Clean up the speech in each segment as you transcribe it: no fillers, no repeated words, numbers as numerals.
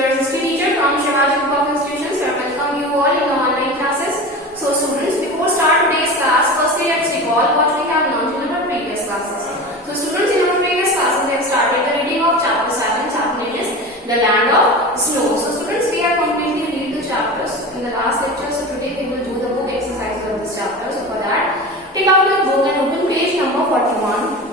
your SST teacher from SHIVAJI institutions. I welcome you all in the online classes. So students, before start today's class, firstly let's recall what we have learned in our previous classes. So students, in our previous classes we have started the reading of chapter 7. Chapter name is The Land of Snow. So students, we have completely read the chapters in the last lecture. So today we will do the book exercises of this chapter. So for that, take out your book and open page number 41.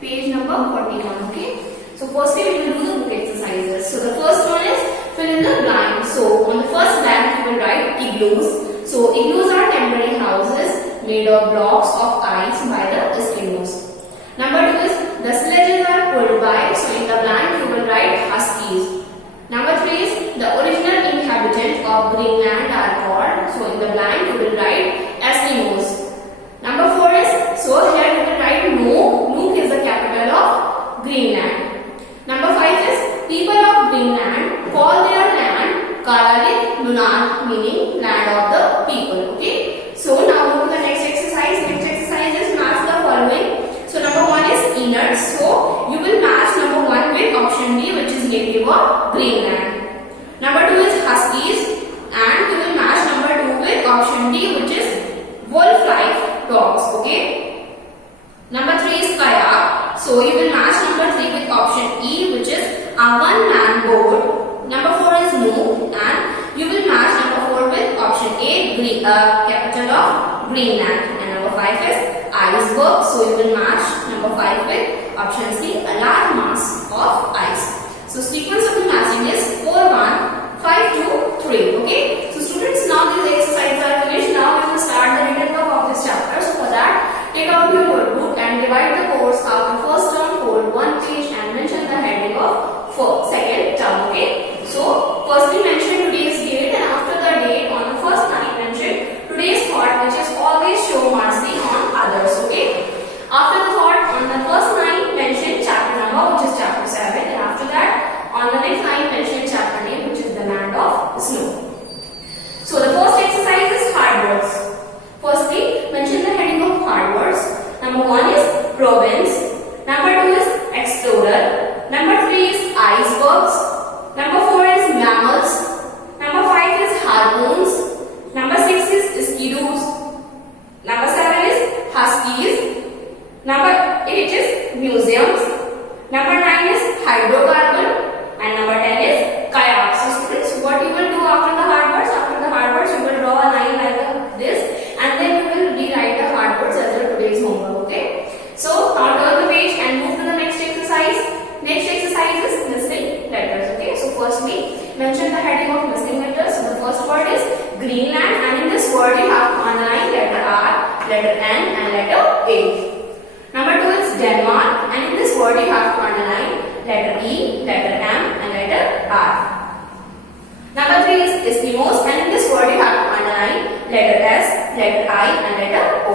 Page number 41. Okay. So firstly we will do the book exercises. So the first one is fill in the blank. So on the first blank you will write igloos. So igloos are temporary houses made of blocks of ice by the Eskimos. Number 2 is the sledges are pulled by. So in the blank you will write huskies. Number 3 is the original inhabitant of Greenland are called. So in the blank you will write Eskimos. Number 4 is, so here you will write Nuuk. Nuuk is the capital of Greenland. Number 5 is people of Greenland call their land Kalaalleq Nunaat, meaning land of the people. Okay. So now move to the next exercise. Next exercise is match the following. So number 1 is Inuits. So you will match number 1 with option D, which is native of Greenland. Number 2 is Huskies, and you will match number 2 with option D, which is wolf-like dogs. Okay. Number 3 is kayak. So you will match number 3 with option E, which is a one-man boat. Number 4 is Nuuk, and you will match number 4 with option A, capital of Greenland. And number 5 is iceberg. So you will match number 5 with option C, a large mass of ice. So sequence of the matching is 4, 1, 5, 2, 3. Okay. So students, now these exercises are finished. Now we will start the written work of this chapter. So for that, take out your notebook and divide the course out to first term, fold one page and mention the heading of second term. Okay. So firstly mention today's date, and after the date on the first line mention today's thought, which is always show mercy on others. Okay. After the thought on the first line mention chapter number, which is chapter 7, and after that on the next line mention chapter name, which is The Land of Snow. So the first exercise is hard words. Firstly, mention the heading of hard words. Number 1 is province. Number 2 is explorer. Number 3 is icebergs. Number 4 is mammals. Number 5 is harpoons. Number 6 is skidoos. Number 7 is huskies. Number 8 is museums. Number 9 is hydrocarbon. And number 10 is kayaks. So students, what you will do after the hard words? After the hard words, you will draw a line like this, and then you will rewrite the hard words as your today's homework. Okay. So now turn the page and move to the next exercise. Next exercise is missing letters. Okay. So firstly, mention the heading of missing letters. So the first word is Greenland, and in this word you have to underline letter R, letter N, and letter A. Number 2 is Denmark, and in this word you have to underline letter E, letter M, and letter R. Number 3 is Eskimos, and in this word you have to underline letter S, letter I, and letter O.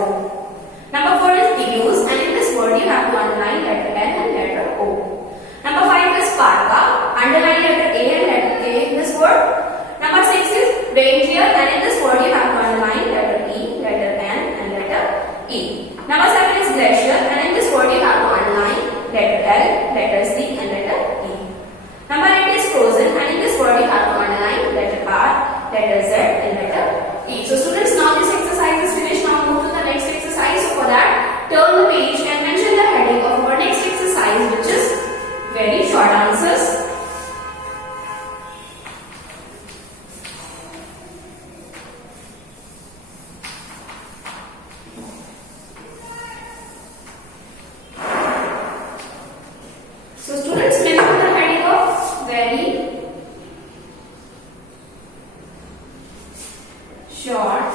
Number 4 is igloos, and in this word you have to underline letter N and letter O. Number 5 is parka, underline letter A and letter A in this word. Number 6 is reindeer, and in this word you have to underline letter E, letter N, and letter E. Number 7 is glacier, and in this word you have to underline letter L, letter C, and letter E. Number 8 is frozen, and in this word you have to underline letter R, letter Z, and letter E. So students, now this exercise is finished. Now move to the next exercise. So for that, turn the page and mention the heading of our next exercise, which is very short answers. So students, mention the heading of very short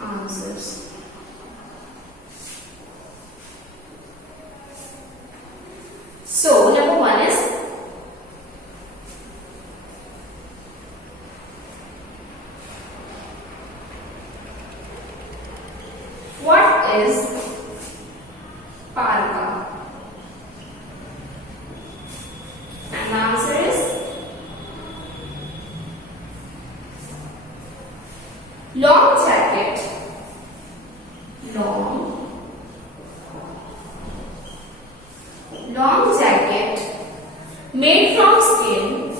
answers. So number 1 is what is parka? And the answer is long jacket. Long Made from skin.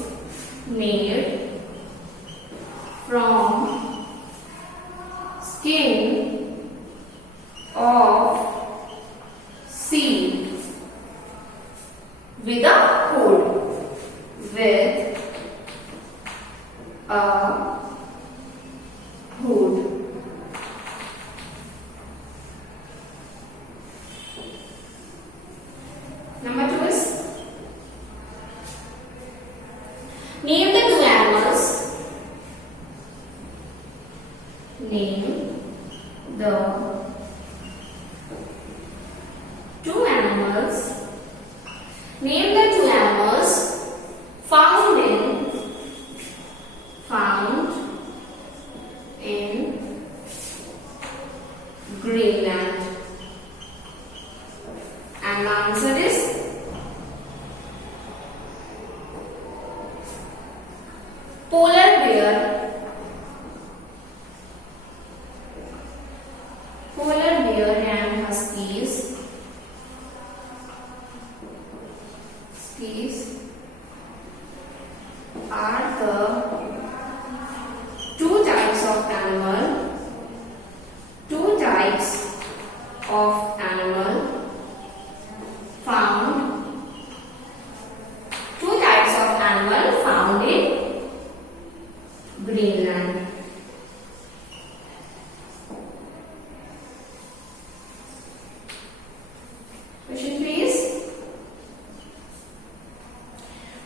Made from skin of seal with a hood. With a hood. Number 2 is name the two animals. Name the two animals. Name the two animals found in Greenland. And the answer is polar bear. Polar bear and huskies. Are the two types of animal. Two types of animal found. Two types of animal found in Greenland. Question please.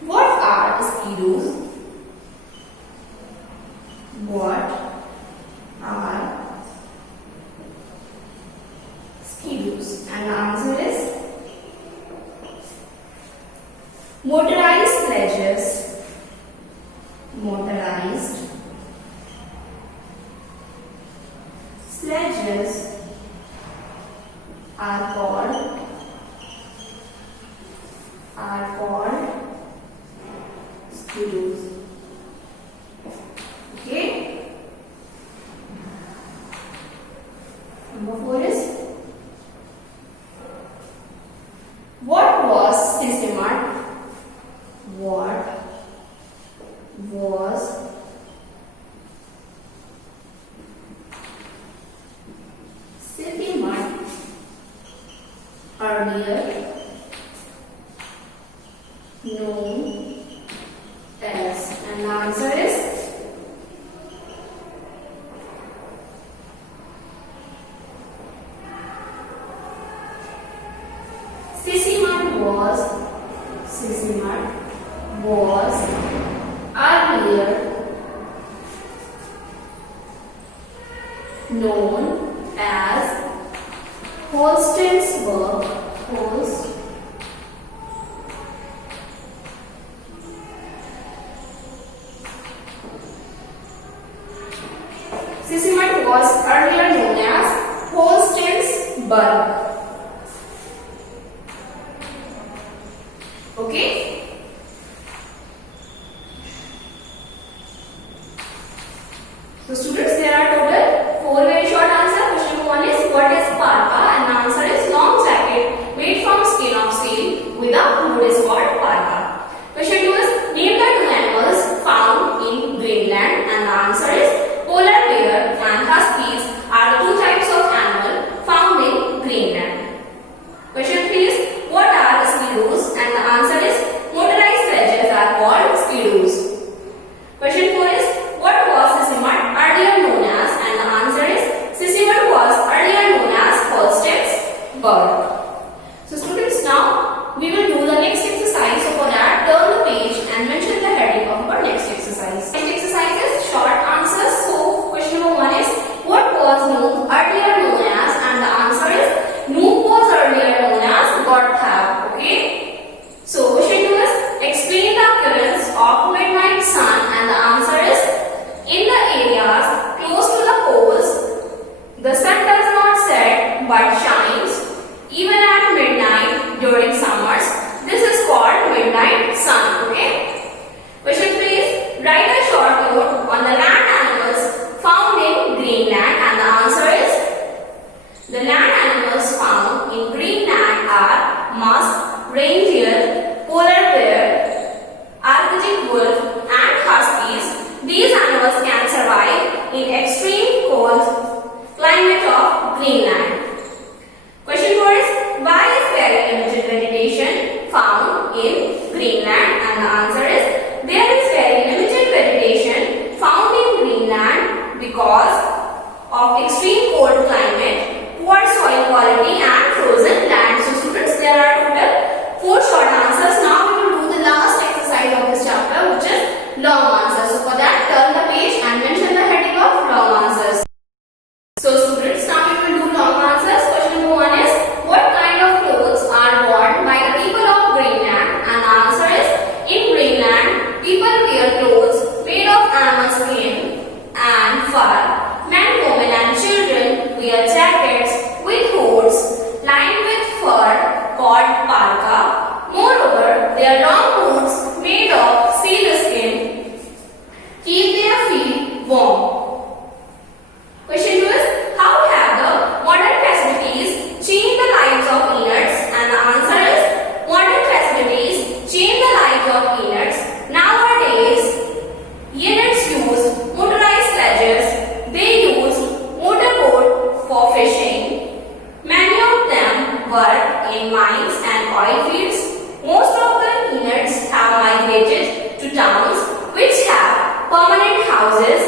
What are mosquitoes? What are mosquitoes? And the answer is motorized sledges. Motorized sledges are called mosquitoes. Okay. Number 4 is what was systematic? What was systematic earlier known as? And the answer is Systematic was earlier known as Holstein's work. Systematic was earlier known as Holstein's bug. Okay. So students, there are total 4 very short answers. Question number 1 is what is parka? And the answer is long jacket made from skin of seal with a hood is called parka. Question 2 is name the two animals found in Greenland. And the answer is polar bear and huskies are the two types of animal found in Greenland. Question 3 is what are mosquitoes? And the answer is motorized sledges are called mosquitoes. Question 4 is what was Sisimat earlier known as? And the answer is Sisimat was earlier known as Holstein's bird. So students, now we will do the next exercise. So for that, turn the page and mention the heading of our next exercise. Next exercise is short answers. So question number 1 is what was Nook earlier known as? And the answer is Nook was earlier known as Godthab. Okay. So question 2 is explain the occurrence of midnight sun. And the answer is in the areas close to the poles, the sun does not set but shines even at midnight during summers. This is called midnight sun. Okay. Question 3 is write a short note on the land animals found in Greenland. And the answer is the land animals found in Greenland are musk, reindeer, polar bear, work in mines and oil fields. Most of the Inuits have migrated to towns which have permanent houses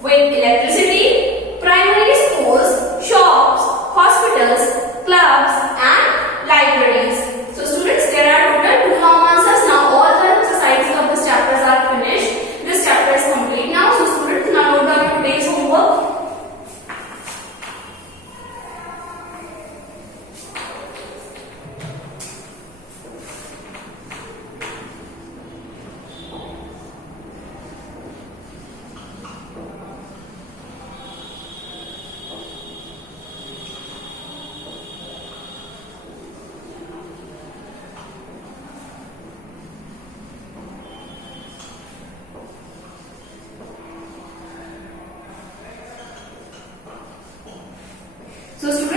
with electricity, primary schools, shops, hospitals, clubs and libraries. So students, there are total 2 long answers. Now all the exercises of this chapters are finished. This chapter is complete now. So students, now note down your today's homework. So students,